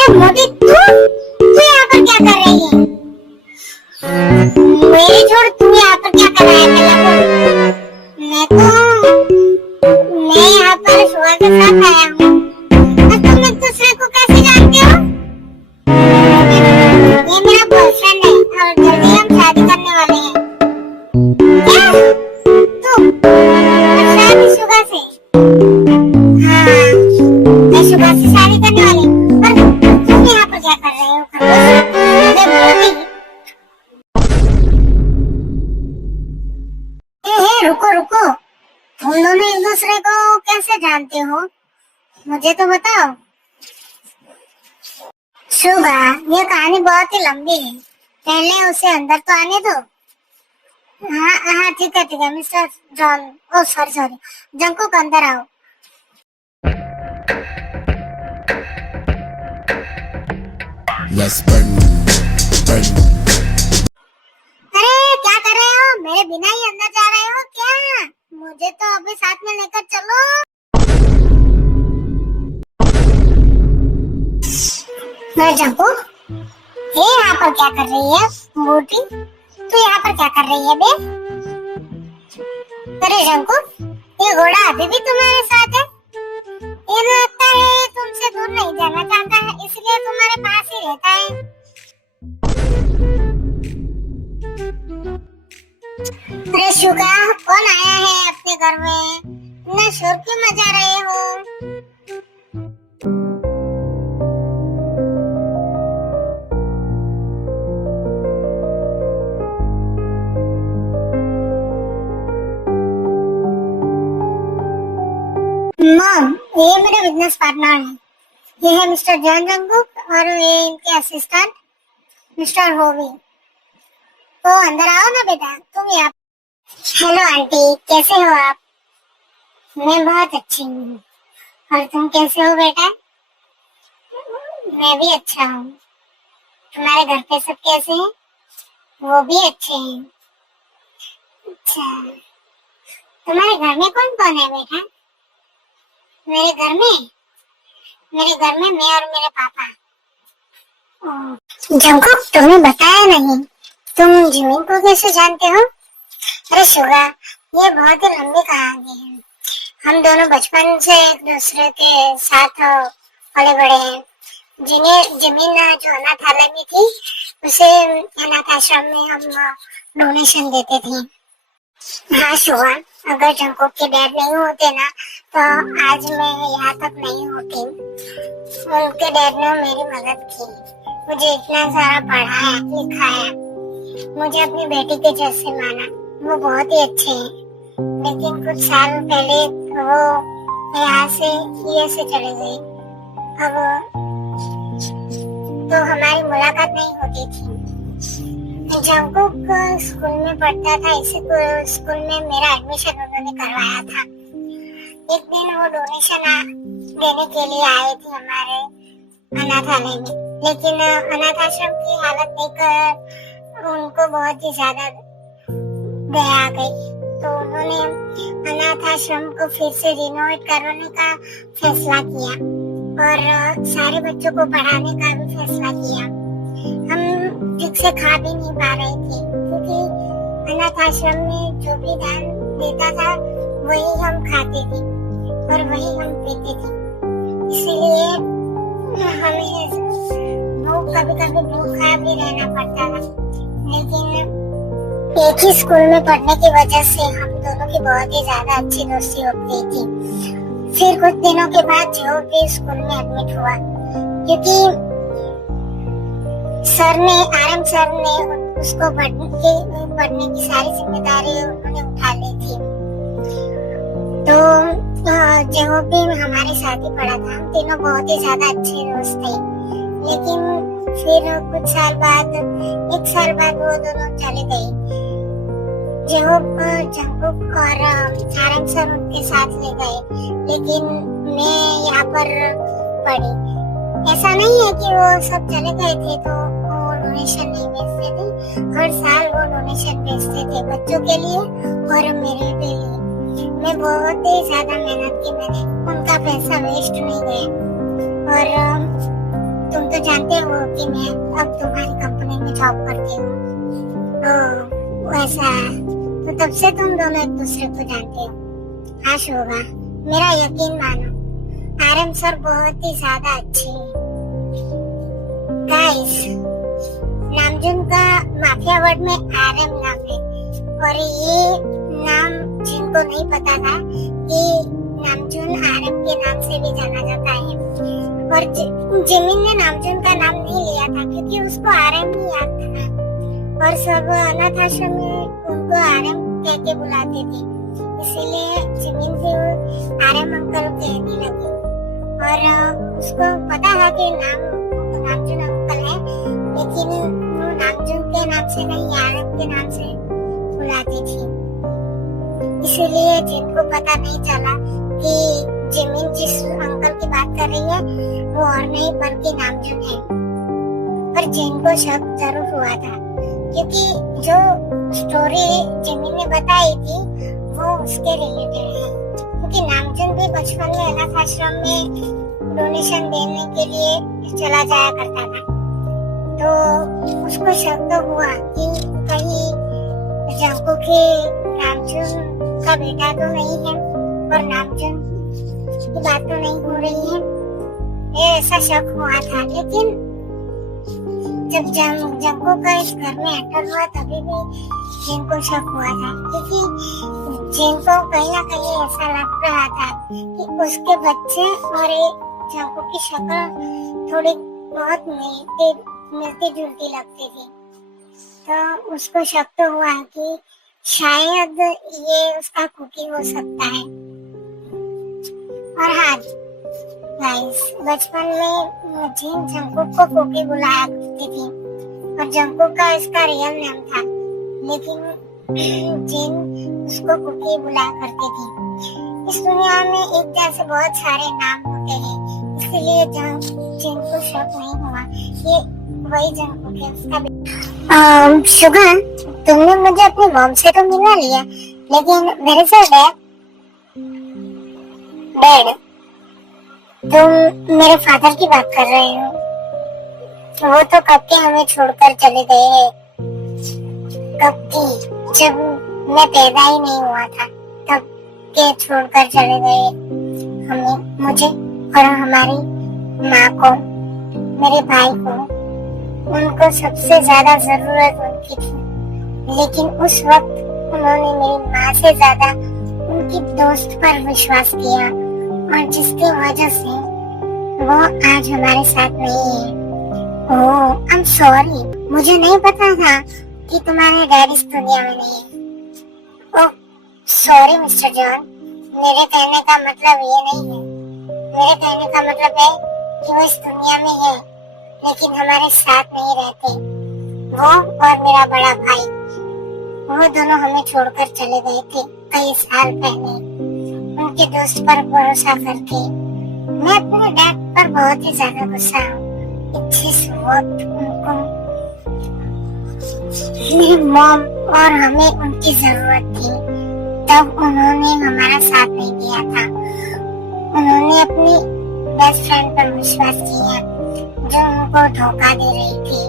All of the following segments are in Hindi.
अरे मोदी तू यहाँ पर क्या कर रही है? मेरे छोड़ तू यहाँ पर क्या कर रहा है? मैं यहाँ पर सुहा के साथ आया हूँ। तुम एक दूसरे को कैसे जानते हो? ये मेरा बॉयफ्रेंड है और जल्दी हम शादी करने वाले हैं। क्या? तू सुहा से? हाँ, मैं सुहा से शादी करने वाली हूँ। पर तुम यहाँ पर क्या कर रहे हो? रुको रुको, तुम दोनों एक दूसरे को कैसे जानते हो? मुझे तो बताओ। शुगा, ये कहानी बहुत ही लंबी है, पहले उसे अंदर तो आने दो। हाँ हाँ ठीक है मिस्टर जॉन, ओ सॉरी जंकुक, अंदर आओ। अरे क्या कर रहे हो? मेरे बिना ही अंदर जा रहे हो क्या? मुझे तो अभी साथ में लेकर चलो। मैं जंकुक, ये यहाँ पर क्या कर रही है? मोटी, तू यहाँ पर क्या कर रही है बे? अरे जंकुक, ये घोड़ा अभी भी तुम्हारे साथ है? ये लगता है तुमसे दूर नहीं जाना चाहता है, इसलिए तुम्हारे पास ही रहता है। अरे शुगा, कौन आया है अपने घर में? इतना शोर क्यों मचा रहे हो? मॉम, ये मेरे बिजनेस पार्टनर हैं। ये है मिस्टर जॉन जंकुक और ये इनके असिस्टेंट मिस्टर होवी। तो अंदर आओ ना बेटा, तुम यहाँ। हेलो आंटी, कैसे हो आप? मैं बहुत अच्छी हूँ, और तुम कैसे हो बेटा? मैं भी अच्छा हूँ। तुम्हारे घर पे सब कैसे हैं? वो भी अच्छे हैं। अच्छा, तुम्हारे घर में कौन कौन है बेटा? मेरे घर में मैं और मेरे पापा। जंकुक, तुमने बताया नहीं, तुम जिमिन को कैसे जानते हो? अरे शुगा, ये बहुत ही लंबी कहानी है। हम दोनों बचपन से एक दूसरे के साथ पले बड़े हैं। जिमिन जो अनाथालय में थी, उसे अनाथ आश्रम में हम डोनेशन देते थे। हाँ शुगा, अगर जंकुक के डैड नहीं होते ना, तो आज मैं यहाँ तक नहीं होती। उनके डैड ने मेरी मदद की, मुझे इतना सारा पढ़ाया लिखाया, मुझे अपनी बेटी के जैसे माना। वो बहुत ही अच्छे हैं, लेकिन कुछ साल पहले वो यहाँ से यूएसए चले गए। अब तो हमारी मुलाकात नहीं होती थी। जंकुक स्कूल में पढ़ता था, इसी स्कूल में मेरा एडमिशन उन्होंने करवाया था। एक दिन वो डोनेशन देने के लिए आए थे हमारे अनाथालय में, लेकिन अनाथ आश्रम की हालत देखकर उनको बहुत ही ज्यादा दया आ गई, तो उन्होंने अनाथ आश्रम को फिर से रिनोवेट करवाने का फैसला किया और सारे बच्चों को पढ़ाने का भी फैसला किया। हम ठीक से खा भी नहीं पा रहे थे, क्योंकि अनाथ आश्रम में जो भी दान देता था वही हम खाते थे और वही हम पीते थे। इसलिए हमें कभी कभी भूखा भी रहना पड़ता था। लेकिन एक ही स्कूल में पढ़ने की वजह से हम दोनों की बहुत ही ज्यादा अच्छी दोस्ती हो गई थी। फिर कुछ दिनों के बाद जो भी स्कूल में एडमिट हुआ, क्योंकि आरएम सर ने उसको पढ़ने की सारी जिम्मेदारी उन्होंने उठा ली थी। तो जो भी हमारे साथ ही पढ़ा था, हम तीनों बहुत ही ज्यादा अच्छे दोस्त थे। लेकिन फिर कुछ साल बाद, एक साल बाद वो दोनों चले गए। जंकुक और आरएम सर उनके साथ ले गए, लेकिन मैं यहाँ पर पढ़ी। ऐसा नहीं है कि वो सब चले गए थे तो वो डोनेशन नहीं भेजते थे। हर साल वो डोनेशन भेजते थे बच्चों के लिए और मेरे के लिए। मैं बहुत ही ज्यादा मेहनत की, मैंने उनका पैसा वेस्ट नहीं गया। और तुम तो कि मैं अब तुम्हारी कंपनी में जॉब करती हूँ। ओह वैसा, तो तब से तुम दोनों एक दूसरे को जानते हो? हाँ शोभा, मेरा यकीन मानो, आरएम सर बहुत ही ज्यादा अच्छे हैं। गाइस, नामजुन का माफिया वर्ड में आरएम नाम है और ये नाम जिनको नहीं पता था कि नामजुन आरएम के नाम से भी जाना जाता है। और जिमिन ने नामजुन का नाम नहीं लिया था क्योंकि उसको आरएम ही याद था और सब अनाथ आश्रम में उनको आरएम कह के बुलाते थे, इसीलिए जिमिन भी आरएम अंकल कहने लगी। और उसको पता है कि नामजुन अंकल है, लेकिन वो नामजुन के नाम से नहीं आरएम के नाम से बुलाती थी, इसीलिए जिनको पता नहीं चला कि जिमिन जिस अंकल की बात कर रही है वो और नहीं बल्कि नामजुन है। पर जिनको शक जरूर हुआ था क्योंकि जो स्टोरी जिमिन ने बताई थी वो उसके रिलेटेड है, क्योंकि नामजुन भी बचपन में अनाथ आश्रम में डोनेशन देने के लिए चला जाया करता था, तो उसको शक तो हुआ कि कहीं जंकुकी नामजुन का बेटा तो नहीं है और नामजुन की बात तो नहीं हो रही है, ये ऐसा शक हुआ था। लेकिन जब जंको का इस घर में एंटर हुआ तभी भी जिनको शक हुआ था, क्योंकि जिनको कहीं ना कहीं ऐसा लग रहा था कि उसके बच्चे और जंको की शक्ल थोड़ी बहुत मिलती जुलती लगती थी, तो उसको शक तो हुआ कि शायद ये उसका कुकी हो सकता है। और हाँ गाइस, बचपन में जिन जंकुक को कुकी बुलाया करती थी और जंकुक का इसका रियल नेम था, लेकिन जिन उसको कुकी बुलाया करती थी। इस दुनिया में एक जैसे बहुत सारे नाम होते हैं, इसलिए जिनको शक नहीं हुआ ये वही जंकुक है उसका। शुगा, तुमने मुझे अपनी मॉम से तो मिला लिया, लेकिन मेरे से डैड, तुम मेरे फादर की बात कर रहे हो? वो तो कब के हमें छोड़कर चले गए हैं, कब की, जब मैं पैदा ही नहीं हुआ था तब के छोड़कर चले गए हमें, मुझे और हमारी माँ को, मेरे भाई को। उनको सबसे ज्यादा जरूरत उनकी थी, लेकिन उस वक्त उन्होंने मेरी माँ से ज्यादा उनकी दोस्त पर विश्वास किया और जिसकी वजह से वो आज हमारे साथ नहीं है। ओह, आई एम सॉरी, मुझे नहीं पता था कि तुम्हारे डैड इस दुनिया में नहीं है। ओह सॉरी मिस्टर जॉन, मेरे कहने का मतलब ये नहीं है। मेरे कहने का मतलब है कि वो इस दुनिया में है, लेकिन हमारे साथ नहीं रहते। वो और मेरा बड़ा भाई, वो दोनों हमें छोड़कर चले गए थे कई साल पहले, उनके दोस्त पर भरोसा करके। मैं अपने डैड पर बहुत ही ज्यादा गुस्सा हूँ। जिस वक्त उनको मेरी मॉम और हमें उनकी जरूरत थी, तब उन्होंने हमारा साथ नहीं दिया था। उन्होंने अपनी बेस्ट फ्रेंड पर विश्वास किया जो उनको धोखा दे रही थी,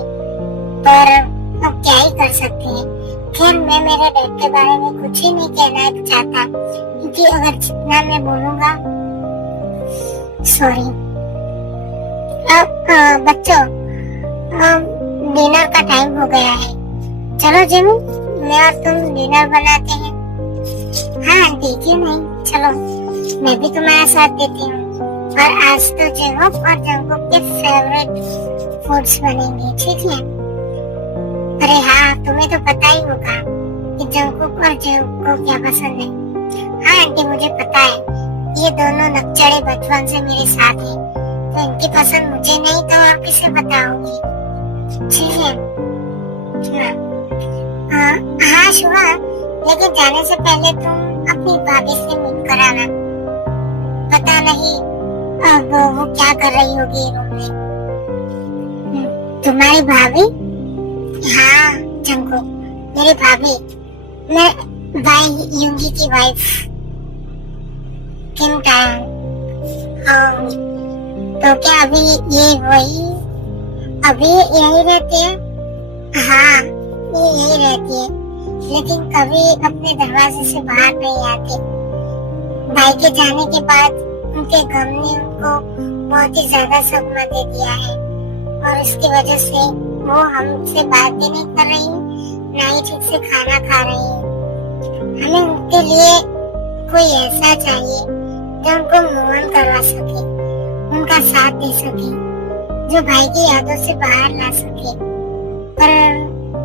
पर अब क्या ही कर सकते हैं। खैर, मैं मेरे डैड के बारे में कुछ ही नहीं कहना चाहता, क्योंकि अगर जितना मैं बोलूँगा, सॉरी। अब बच्चों, डिनर का टाइम हो गया है। चलो जिमी, मैं और तुम डिनर बनाते हैं। हाँ आंटी, क्यों नहीं, चलो मैं भी तुम्हारा साथ देती हूँ। और आज तो जेहोप और जंकुक के फेवरेट फूड्स बनेंगे, ठीक है? अरे हाँ, तुम्हें तो पता ही होगा कि जंकुक और जेहोप को क्या पसंद है। हाँ आंटी, मुझे पता है, ये दोनों नक्चड़े बचपन से मेरे साथ हैं, तो इनकी पसंद मुझे नहीं तो और किसे पता होगी, ठीक है? हाँ शुभा, लेकिन जाने से पहले तुम अपनी भाभी से मिल कर आना। पता नहीं अब वो क्या कर रही होगी रूम में। तुम्हारी भाभी? हाँ जंकुक, मेरी भाभी, मैं भाई युंगी की वाइफ किम टांग। तो क्या अभी ये वही अभी यही रहती है? हाँ, ये यही रहती है, लेकिन कभी अपने दरवाजे से बाहर नहीं आती। भाई के जाने के बाद उनके गम ने उनको बहुत ही ज्यादा सदमा दे दिया है, और इसकी वजह से वो हमसे बात भी नहीं कर रही, ना ही ठीक से खाना खा रही है। हमें उनके लिए कोई ऐसा चाहिए जो उनको मूव ऑन करवा सके, उनका साथ दे सके, जो भाई की यादों से बाहर ला सके। पर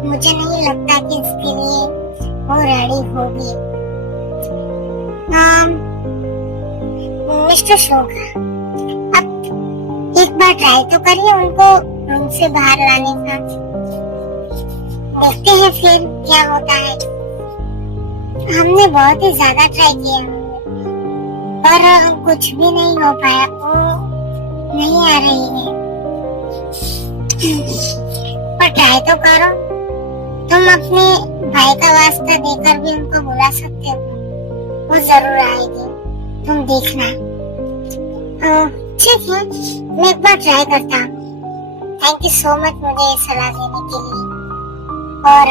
मुझे नहीं लगता कि इसके लिए वो रेडी होगी। मिस्टर शोगा, अब एक बार ट्राई तो करिए उनको रूम से बाहर लाने का। देखते हैं फिर क्या होता है। हमने बहुत ही ज्यादा ट्राई किया पर कुछ भी नहीं हो पाया, वो नहीं आ रही है। पर ट्राई तो करो, तुम अपने भाई का वास्ता देकर भी उनको बुला सकते हो, वो जरूर आएगी, तुम देखना। ठीक है, मैं एक बार ट्राई करता हूँ। थैंक यू सो मच मुझे ये सलाह देने के लिए। और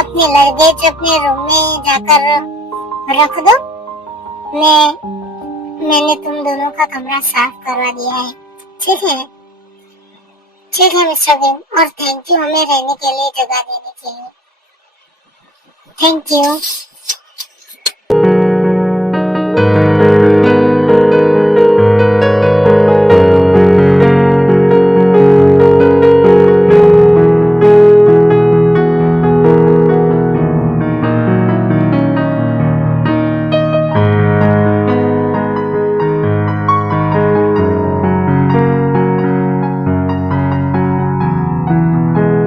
अपने लगेज अपने रूम में जाकर रख दो। मैंने तुम दोनों का कमरा साफ करवा दिया है। ठीक है? ठीक है मिस्टर विम, और थैंक यू हमें रहने के लिए जगह देने के लिए। Thank you.